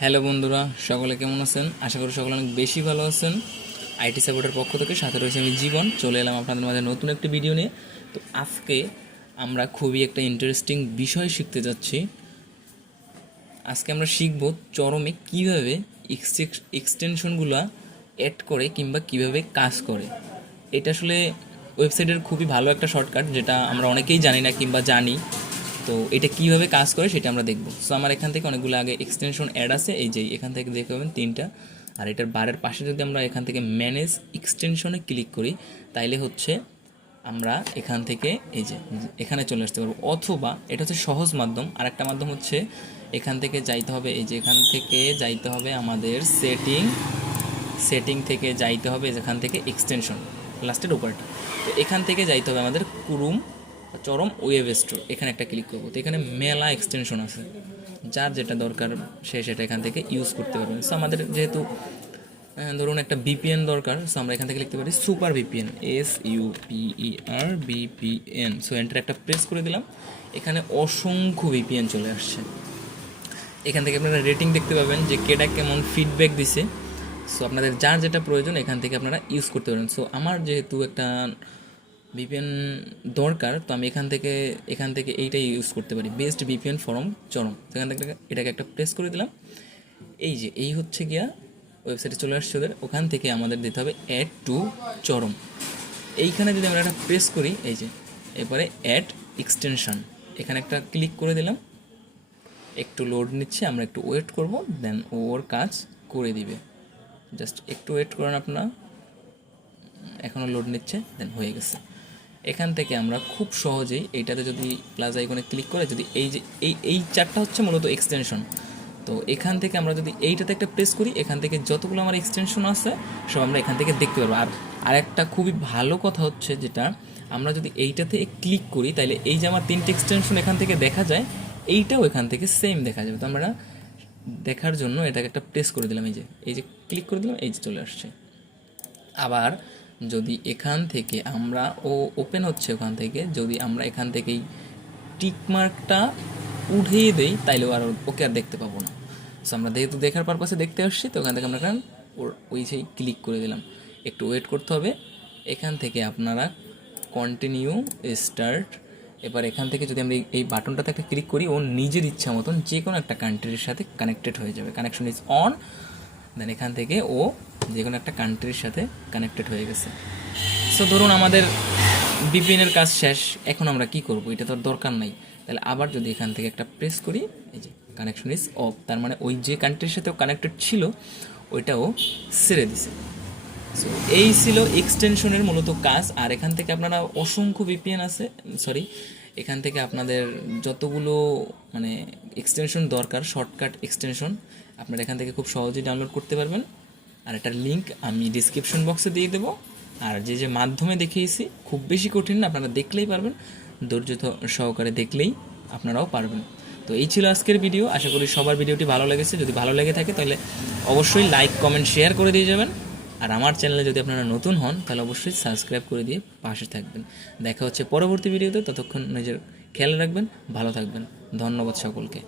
Hello বন্ধুরা, সকলে কেমন আছেন? আশা করি সকলে অনেক বেশি ভালো আছেন। আইটি সাপোর্টের পক্ষ থেকে সাথে রয়েছে আমি জীবন। চলে এলাম আপনাদের মাঝে নতুন একটি ভিডিও নিয়ে। তো আজকে আমরা খুবই একটা ইন্টারেস্টিং বিষয় শিখতে যাচ্ছি। আজকে আমরা শিখব চরমে কীভাবে এক্সটেনশনগুলো অ্যাড করে কিংবা কীভাবে কাজ করে। এটা আসলে ওয়েবসাইটের খুবই ভালো একটা শর্টকাট যেটা আমরা অনেকেই জানি না কিংবা জানি। তো এটা কীভাবে কাজ করে সেটা আমরা দেখব। সো আমার এখান থেকে অনেকগুলো আগে এক্সটেনশন অ্যাড আছে, এই যে এখান থেকে দেখতে পাবেন তিনটা। আর এটার বারের পাশে যদি আমরা এখান থেকে ম্যানেজ এক্সটেনশনে ক্লিক করি, তাইলে হচ্ছে আমরা এখান থেকে এই যে এখানে চলে আসতে পারব। অথবা এটা হচ্ছে সহজ মাধ্যম আর একটা মাধ্যম হচ্ছে এখান থেকে যাইতে হবে, এই যে এখান থেকে যাইতে হবে আমাদের সেটিং সেটিং থেকে যাইতে হবে যেখান থেকে এক্সটেনশন লাস্টের উপরটা তো এখান থেকে যাইতে হবে আমাদের কুরুম চরম ওয়েব স্টোর। এখানে একটা ক্লিক করব। তো এখানে মেলা এক্সটেনশন আছে। যার যেটা দরকার, সে সেটা এখান থেকে ইউজ করতে পারবেন। সো আমাদের যেহেতু ধরুন একটা বিপিএন দরকার সো আমরা এখান থেকে লিখতে পারি super VPN S U P E R VPN so enter একটা প্রেস করে দিলাম। এখানে অসংখ্য ভিপিএন চলে আসছে। এখান থেকে আপনারা রেটিং দেখতে পাবেন যে কেটা কেমন ফিডব্যাক দিছে। সো আপনাদের যার যেটা প্রয়োজন, এখান থেকে আপনারা ইউজ করতে পারেন। সো আমার যেহেতু একটা ভিপিএন দরকার, তো আমি এখান থেকে এখান থেকে এইটাই ইউজ করতে পারি। বেস্ট ভিপিএন ফরম চরম। সেখান থেকে এটাকে একটা প্রেস করে দিলাম। এই যে, এই হচ্ছে গিয়া ওয়েবসাইটে চলে আসছে ওদের। ওখান থেকে আমাদের দিতে হবে অ্যাড টু চরম। এইখানে যদি আমরা একটা প্রেস করি, এই যে এরপরে অ্যাড এক্সটেনশন এখানে একটা ক্লিক করে দিলাম। একটু লোড নিচ্ছে, আমরা একটু ওয়েট করব দেন ওর কাজ করে দিবে। জাস্ট একটু ওয়েট করেন আপনারা। এখনও লোড নিচ্ছে দেন হয়ে গেছে। এখান থেকে আমরা খুব সহজেই এইটাতে যদি প্লাস আইকনে ক্লিক করে যদি এই যে, এই এই চারটা হচ্ছে মূলত এক্সটেনশন তো এখান থেকে আমরা যদি এইটাতে একটা প্রেস করি, এখান থেকে যতগুলো আমার এক্সটেনশন আছে, সব আমরা এখান থেকে দেখতে পারব। আর আরেকটা খুবই ভালো কথা হচ্ছে যেটা, আমরা যদি এইটাতে ক্লিক করি তাহলে এই যে আমার তিনটে এক্সটেনশন এখান থেকে দেখা যায়, এইটাও এখান থেকে সেম দেখা যাবে। তো আমরা দেখার জন্য এটাকে একটা প্রেস করে দিলাম, এই যে এই যে ক্লিক করে দিলাম, এই যে চলে আসছে। আবার যদি এখান থেকে আমরা, ও ওপেন হচ্ছে ওখান থেকে, যদি আমরা এখান থেকেই টিক মার্কটা উঠিয়ে দেই, তাইলেও আর ওকে আর দেখতে পাবো না। সো আমরা যেহেতু দেখার পারপাসে দেখতে আসছি, তো ওখান থেকে আমরা এখান ওর ওই সেই ক্লিক করে দিলাম। একটু ওয়েট করতে হবে। এখান থেকে আপনারা কন্টিনিউ স্টার্ট এবার এখান থেকে যদি এই- এই বাটনটাতে একটা ক্লিক করি ও নিজের ইচ্ছা মতন যে কোনো একটা কান্ট্রির সাথে কানেক্টেড হয়ে যাবে। কানেকশন ইজ অন দেন এখান থেকে ও যে কোনো একটা কান্ট্রির সাথে কানেক্টেড হয়ে গেছে। সো ধরুন আমাদের বিপিএনের কাজ শেষ, এখন আমরা কি করব? এটা তো দরকার নাই। তাহলে আবার যদি এখান থেকে একটা প্রেস করি, এই যে কানেকশন ইজ অফ তার মানে ওই যে কান্ট্রির সাথে কানেক্টেড ছিল, ওইটাও ছেড়ে দিছে। সো এই ছিল এক্সটেনশনের মূলত কাজ। আর এখান থেকে আপনারা অসংখ্য ভিপিএন আছে সরি এখান থেকে আপনাদের যতগুলো মানে এক্সটেনশন দরকার শর্টকাট এক্সটেনশন আপনারা এখান থেকে খুব সহজেই ডাউনলোড করতে পারবেন। আর এটার লিঙ্ক আমি ডিসক্রিপশন বক্সে দিয়ে দেবো। আর যে যে মাধ্যমে দেখিয়েছি, খুব বেশি কঠিন না, আপনারা দেখলেই পারবেন। ধৈর্য সহকারে দেখলেই আপনারাও পারবেন। তো এই ছিল আজকের ভিডিও আশা করি সবার ভিডিওটি ভালো লেগেছে। যদি ভালো লেগে থাকে, তাহলে অবশ্যই লাইক কমেন্ট শেয়ার করে দিয়ে যাবেন। আর আমার চ্যানেলে যদি আপনারা নতুন হন, তাহলে অবশ্যই সাবস্ক্রাইব করে দিয়ে পাশে থাকবেন। দেখা হচ্ছে পরবর্তী ভিডিওতে ততক্ষণ নিজের খেয়াল রাখবেন, ভালো থাকবেন। ধন্যবাদ সকলকে।